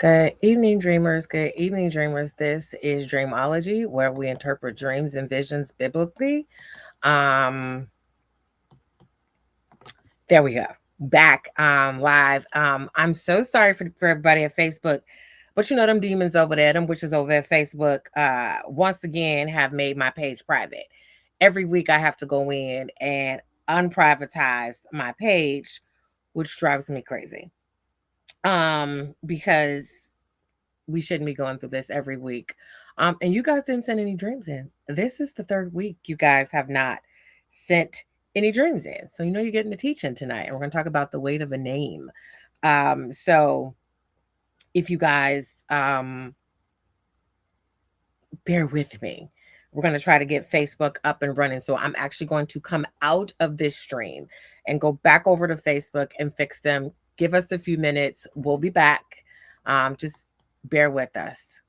Good evening, dreamers. Good evening, dreamers. This is Dreamology, where we interpret dreams and visions biblically. Um, there we go. Back live. I'm so sorry for everybody at Facebook, but you know them demons over there, them witches over at Facebook, once again have made my page private. Every week I have to go in and unprivatize my page, which drives me crazy. Because we shouldn't be going through this every week. And you guys didn't send any dreams in. This is the third week you guys have not sent any dreams in. So you know you're getting a teaching tonight. And we're going to talk about the weight of a name. So if you guys bear with me, we're going to try to get Facebook up and running. So I'm actually going to come out of this stream and go back over to Facebook and fix them. Give us a few minutes. We'll be back. Just bear with us.